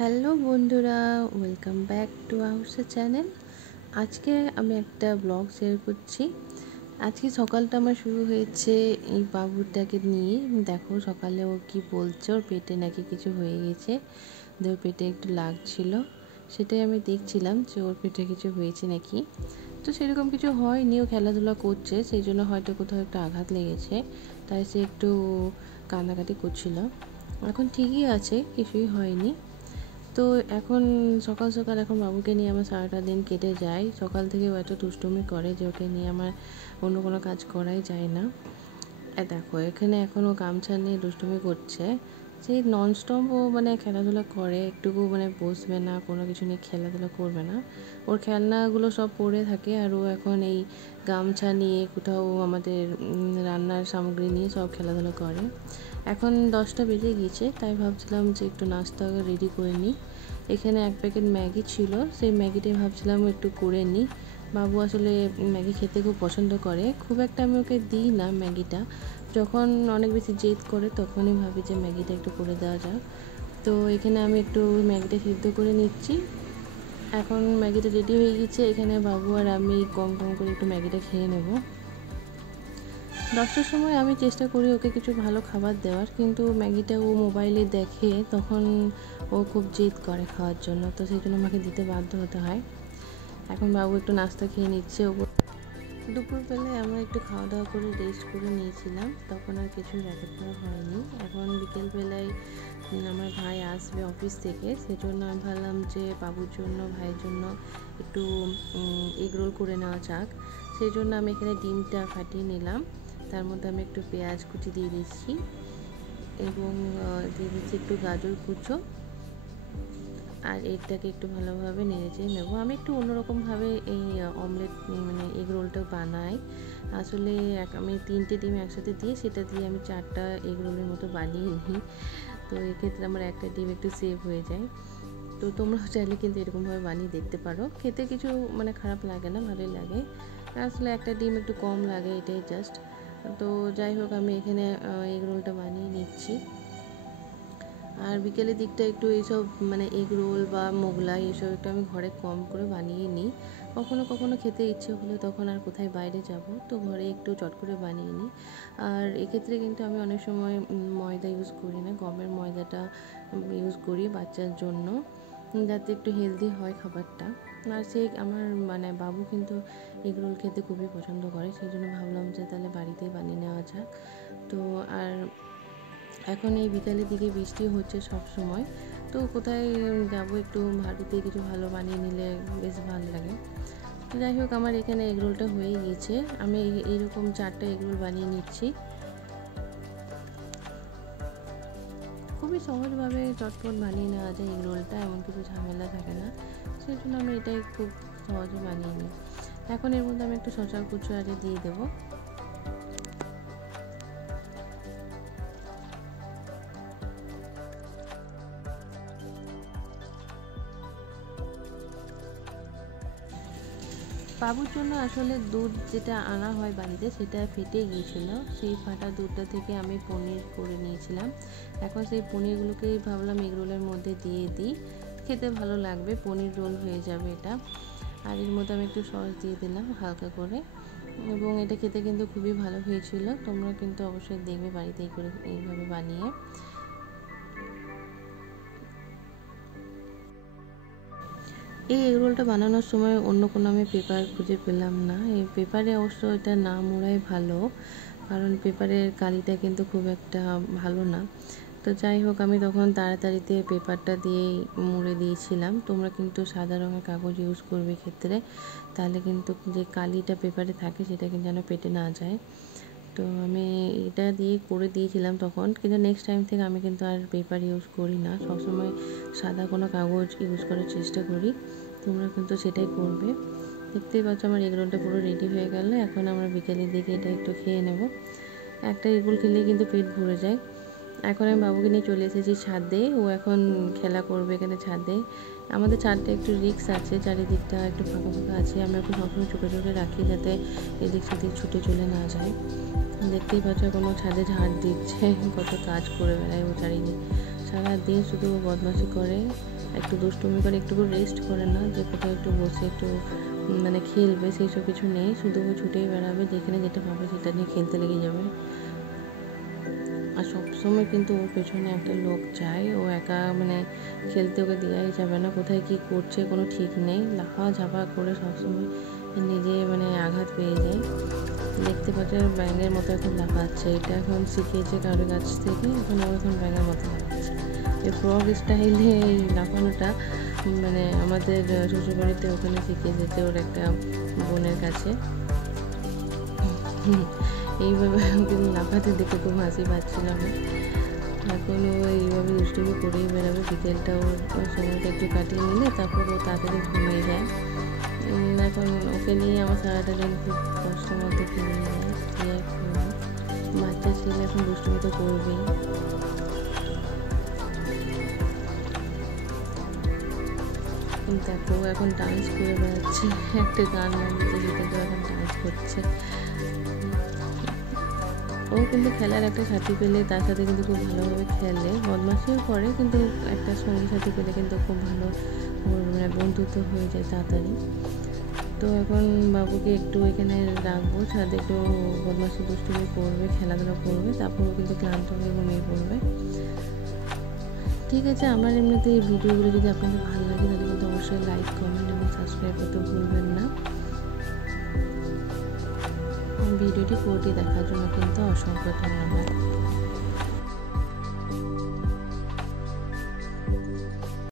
Hello বন্ধুরা, welcome back to our channel. আজকে আমি একটা ব্লগ শেয়ার করছি। আজকে সকালটা আমার শুরু হয়েছে এই বাবুটাকে নিয়ে। দেখো সকালে ও কি বলছে, ওর পেটে নাকি কিছু হয়ে গেছে, ওর পেটে একটু লাগছিল। সেটাই আমি দেখছিলাম যে ওর পেটে কিছু হয়েছে নাকি। তো সেরকম কিছু হয়নি, ও খেলাধুলা করছে, সেই জন্য হয়তো কোথাও একটু আঘাত লেগেছে, তাই সে একটু কান্নাকাটি করছিল। এখন ঠিকই আছে, কিছুই হয়নি। তো এখন সকাল সকাল এখন বাবুকে নিয়ে আমার সারাটা দিন কেটে যায়। সকাল থেকে ও এত দুষ্টুমি করে যে ওকে নিয়ে আমার অন্য কোনো কাজ করাই যায় না। দেখো এখানে এখনও গামছা নিয়ে দুষ্টুমি করছে, সেই ননস্টপ ও খেলাধুলা করে, একটুকু বসবে না, কোনো কিছু নিয়ে খেলাধুলা করবে না। ওর খেলনাগুলো সব পড়ে থাকে, আর ও এখন এই গামছা নিয়ে কোথাও আমাদের রান্নার সামগ্রী নিয়ে সব খেলাধুলা করে। এখন 10টা বেজে গিয়েছে, তাই ভাবছিলাম যে একটু নাস্তা রেডি করে নিই। এখানে এক প্যাকেট ম্যাগি ছিল, সেই ম্যাগিটাই ভাবছিলাম একটু করে নিই। বাবু আসলে ম্যাগি খেতে খুব পছন্দ করে, খুব একটা আমি ওকে দিই না ম্যাগিটা। যখন অনেক বেশি জেদ করে তখনই ভাবি যে ম্যাগিটা একটু করে দেওয়া যাক। তো এখানে আমি একটু ম্যাগিটা সিদ্ধ করে নিচ্ছি। এখন ম্যাগিটা রেডি হয়ে গেছে, এখানে বাবু আর আমি কম কম করে একটু ম্যাগিটা খেয়ে নেব। 10টার সময় আমি চেষ্টা করি ওকে কিছু ভালো খাবার দেওয়ার, কিন্তু ম্যাগিটা ও মোবাইলে দেখে তখন ও খুব জেদ করে খাওয়ার জন্য, তো সেই জন্য আমাকে দিতে বাধ্য হতে হয়। এখন বাবু একটু নাস্তা খেয়ে নিচ্ছে। দুপুরবেলায় আমরা একটু খাওয়া দাওয়া করে রেস্ট করে নিয়েছিলাম, তখন আর কিছু র্যাকেট করা হয়নি। এখন বিকেলবেলায় আমার ভাই আসবে অফিস থেকে, সেজন্য আমি ভাবলাম যে বাবুর জন্য ভাইয়ের জন্য একটু এগ রোল করে নেওয়া যাক। সেই জন্য আমি এখানে ডিমটা ফাটিয়ে নিলাম, তার মধ্যে আমি একটু পেঁয়াজ কুচি দিয়ে দিচ্ছি এবং দিয়ে দিচ্ছি একটু গাজর কুচো, আর এগটাকে একটু ভালোভাবে নেড়েচেড়ে নেব। আমি একটু অন্যরকমভাবে এই অমলেট এগ রোলটা বানাই। আসলে আমি 3টে ডিম একসাথে দিয়ে সেটা দিয়ে আমি 4টা এগ রোলের মতো বানিয়ে নিই। তো এক্ষেত্রে আমার একটা ডিম একটু সেভ হয়ে যায়। তো তোমরা চাইলে কিন্তু এরকমভাবে বানিয়ে দেখতে পারো, খেতে কিছু খারাপ লাগে না, ভালোই লাগে। আসলে একটা ডিম একটু কম লাগে, এটাই জাস্ট। তো যাই হোক, আমি এখানে এগ রোলটা বানিয়ে নিচ্ছি। আর বিকেলের দিকটা একটু এইসব এগ রোল বা মোগলাই এসব একটু আমি ঘরে কম করে বানিয়ে নিই। কখনো কখনো খেতে ইচ্ছে হলে তখন আর কোথায় বাইরে যাব, তো ঘরে একটু চট করে বানিয়ে নিই। আর এক্ষেত্রে কিন্তু আমি অনেক সময় ময়দা ইউজ করি না, গমের ময়দাটা ইউজ করি বাচ্চার জন্য, যাতে একটু হেলদি হয় খাবারটা। আর সেই আমার বাবু কিন্তু এগ রোল খেতে খুবই পছন্দ করে, সেই জন্য ভাবলাম যে তাহলে বাড়িতেই বানিয়ে নেওয়া যাক। তো আর এখন এই বিকালের দিকে বৃষ্টি হচ্ছে সব সময়, তো কোথায় যাব, একটু বাড়িতে কিছু ভালো বানিয়ে নিলে বেশ ভালো লাগে। তো যাই হোক, আমার এখানে এগরোলটা হয়ে গিয়েছে। আমি এইরকম 4টা এগরোল বানিয়ে নিচ্ছি। খুবই সহজভাবে চটপট বানিয়ে নেওয়া যায় এগরোলটা, এমন কিছু ঝামেলা থাকে না, সেই জন্য আমি এটাই খুব সহজে বানিয়ে নিই। এখন এর মধ্যে আমি একটু শসা কুচো আগে দিয়ে দেবো। বাবুর জন্য আসলে দুধ যেটা আনা হয় বাড়িতে সেটা ফেটে গিয়েছিল, সেই ফাটা দুধটা থেকে আমি পনির করে নিয়েছিলাম। এখন সেই পনিরগুলোকেই ভাবলাম এগ রোলের মধ্যে দিয়ে দিই, খেতে ভালো লাগবে, পনির রোল হয়ে যাবে এটা। আর এর মধ্যে আমি একটু সস দিয়ে দিলাম হালকা করে, এবং এটা খেতে কিন্তু খুবই ভালো হয়েছিল। তোমরা কিন্তু অবশ্যই দেখবে বাড়িতে এইভাবে বানিয়ে। এই এগরোলটা বানানোর সময় অন্য কোনো আমি পেপার খুঁজে পেলাম না। এই পেপারে অবশ্য এটা না মোড়াই ভালো, কারণ পেপারের কালিটা কিন্তু খুব একটা ভালো না। তো যাই হোক, আমি তখন তাড়াতাড়িতে পেপারটা দিয়েই মুড়ে দিয়েছিলাম। তোমরা কিন্তু সাদা রঙের কাগজ ইউজ করবে ক্ষেত্রে, তাহলে কিন্তু যে কালিটা পেপারে থাকে সেটা কিন্তু যেন পেটে না যায়। তো আমি এটা দিয়ে করে দিয়েছিলাম তখন, কিন্তু নেক্সট টাইম থেকে আমি কিন্তু আর পেপার ইউজ করি না, সবসময় সাদা কোনো কাগজ ইউজ করার চেষ্টা করি। তোমরা কিন্তু সেটাই করবে। দেখতেই পাচ্ছ আমার এগরোলটা পুরো রেডি হয়ে গেল। এখন আমরা বিকেলের দিকে এটা একটু খেয়ে নেব। একটা এগরোল খেলেই কিন্তু পেট ভরে যায়। এখন আমি বাবুকে নিয়ে চলে এসেছি ছাদে, ও এখন খেলা করবে এখানে ছাদে। আমাদের ছাদটা একটু রিস্ক আছে, চারিদিকটা একটু ফাঁকা ফাঁকা আছে, আমি ওকে সবসময় চোখে চোখে রাখি যাতে এদিক সেদিক ছুটে চলে না যায়। দেখতেই পাচ্ছ কোনো ছাদে ঝাড় দিচ্ছে, কত কাজ করে বেড়ায় ও চারিদিকে। সারাদিন শুধু বদমাশি করে, একটু দুষ্টুমি করে, একটু রেস্ট করে না যে কোথাও একটু বসে একটু মানে খেলবে, সেই সব কিছু নেই। শুধু ছুটেই বেড়াবে, যেখানে যেটা পাবে সেটা নিয়ে খেলতে লেগে যাবে। আর সবসময় কিন্তু ওর পেছনে একটা লোক চাই, ও একা মানে খেলতে ওকে দেওয়াই যাবে না। কোথায় কী করছে কোনো ঠিক নেই, লাফা ঝাপা করে সবসময় নিজে মানে আঘাত পেয়ে যায়। দেখতে পাচ্ছে ব্যাঙের মতো এখন লাফাচ্ছে, এটা এখন শিখিয়েছে কারোর কাছ থেকে, এখন ও এখন ব্যাঙের মতো লাফাচ্ছে। এই ফ্রগ স্টাইলে এই লাফানোটা মানে আমাদের শ্বশুরবাড়িতে ওখানে শিখিয়েছে ওর একটা বোনের কাছে। এইভাবে কিন্তু লাফাতে দেখে খুব হাসি পাচ্ছিল আমার। এখন ও এইভাবে দুষ্টুমি করেই বেড়াবে। বিকেলটা ওর সময়টা একটু কাটিয়ে নিলে তারপর ও তাড়াতাড়ি ঘুমিয়ে যায়। এখন ওকে নিয়ে আমার সারাটা দিন খুব কষ্টের মধ্যে কেটে যায়। কী আর করবো, বাচ্চা ছেলে এখন দুষ্টুমি তো করবেই। দেখো এখন ডান্স করে বেড়াচ্ছে, একটা গান লাগিয়েছে সেটাকেও এখন ডান্স করছে। ও কিন্তু খেলার একটা সাথী পেলে তার সাথে কিন্তু খুব ভালোভাবে খেলে, বদমাশিও করে, কিন্তু একটা সঙ্গী সাথী পেলে কিন্তু খুব ভালো মানে বন্ধুত্ব হয়ে যায় তাড়াতাড়ি। তো এখন বাবুকে একটু এখানে রাখবো, ছাদে একটু বদমাশি দুষ্টুমি করবে, খেলাধুলা করবে, তারপর ও কিন্তু ক্লান্ত হয়ে ঘুমিয়ে পড়বে। ঠিক আছে, আমার এমনিতে এই ভিডিওগুলো যদি আপনাদের ভালো লাগে তাহলে কিন্তু অবশ্যই লাইক, কমেন্ট এবং সাবস্ক্রাইব করতে ভুলবেন না। ভিডিওটি পুরোটি দেখার জন্য কিন্তু অসংখ্য ধন্যবাদ।